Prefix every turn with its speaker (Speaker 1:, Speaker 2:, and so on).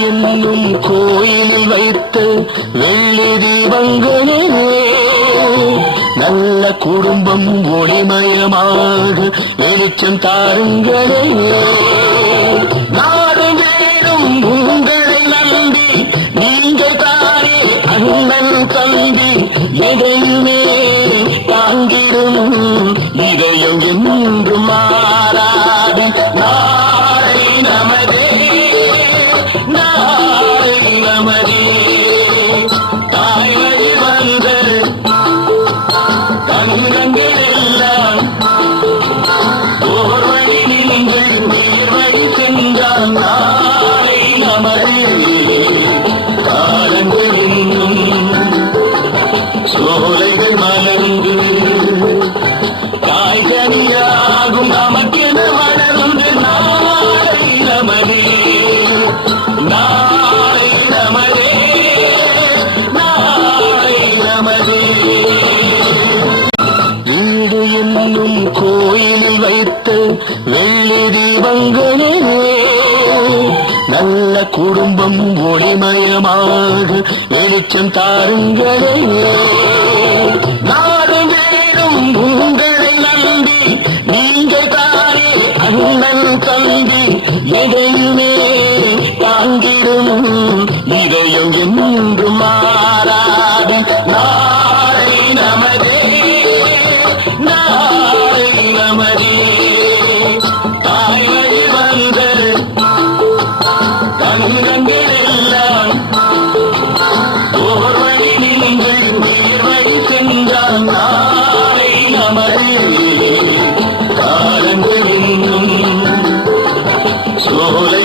Speaker 1: என்னும் கோயிலில் வைத்த வெள்ளி தீபங்களிலே நல்ல குடும்பம் ஒளிமயமாக வெளிச்சம் தாருங்களே. காய்கனியாகும் நமக்கென வளர்ந்து நாளை நமதே நாளை நமதே நாளை நமதே வீடு என்னும் கோயிலில் வைத்த வெள்ளி தீபங்களே. நல்ல குடும்பம் ஒளிமயமாக வெளிச்சம் தாருங்களே. என்று மாறாது. நாளை நமதே. நாளை நமதே. தாய்மை வந்த தங்கங்கள் எல்லாம் நீங்கள் நேர்வை சென்றால் நாளை நமதே. காலங்கள் சோலை